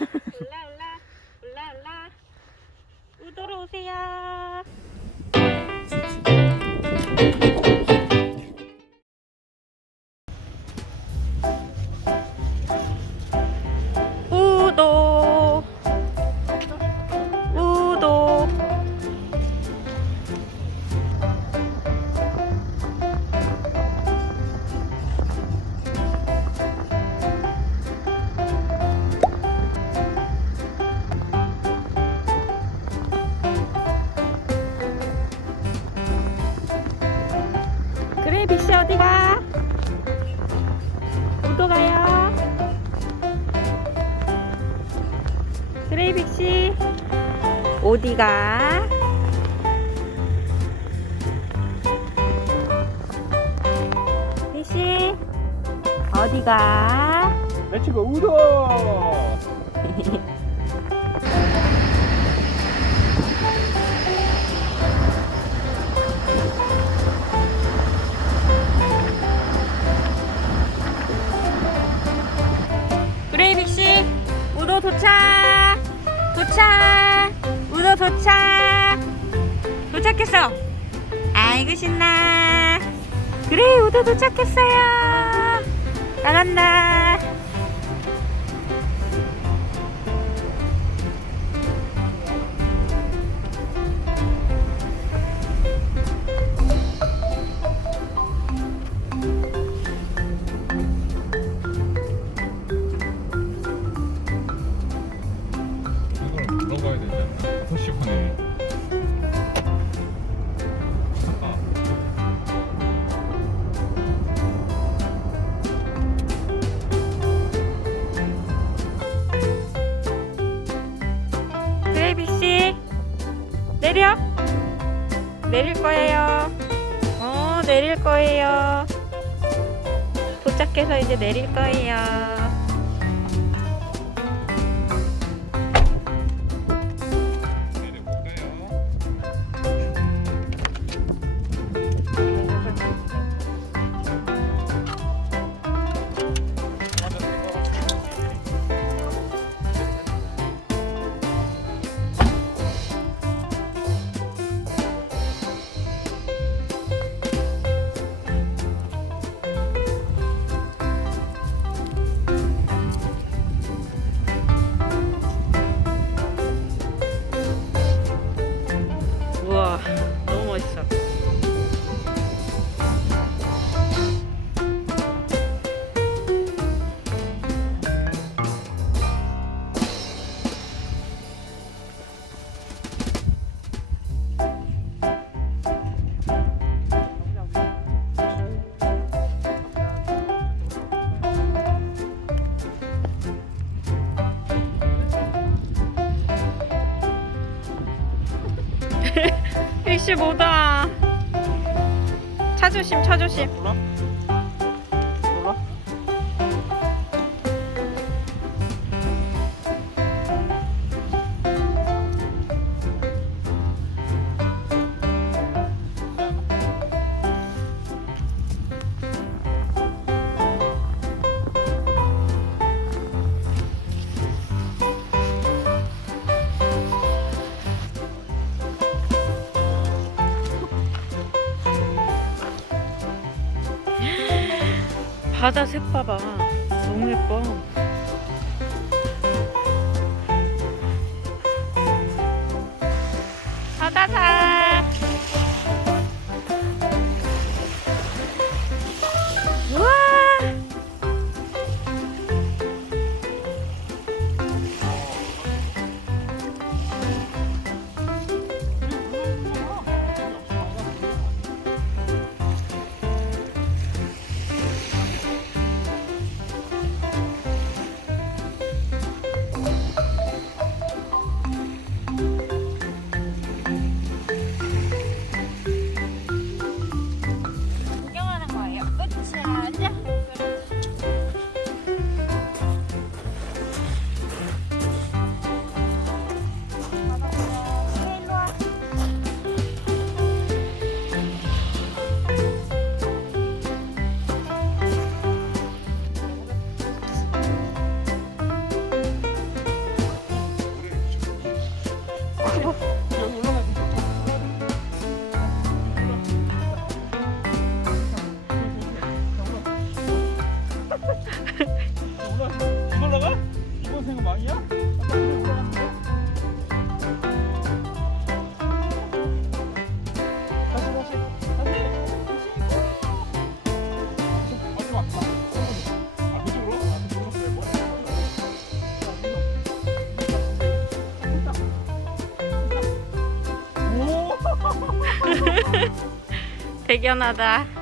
올라 올라 올라 올라 우도로 오세요. 그래 빅씨 어디 가? 우도 가요. 그래 빅씨 어디 가? 빅씨 어디가? 렛츠고 우도! 도착. 도착. 우도 도착. 도착했어. 아이고 신나. 그래 우도 도착했어요. 나간다 물어봐야 되지 않나? 50분에 아, 그래 빅씨 내려 내릴 거예요 어 내릴 거예요 도착해서 이제 내릴 거예요? 115다. 차조심, 차조심. 바다 색 봐봐. 너무 예뻐 대견하다.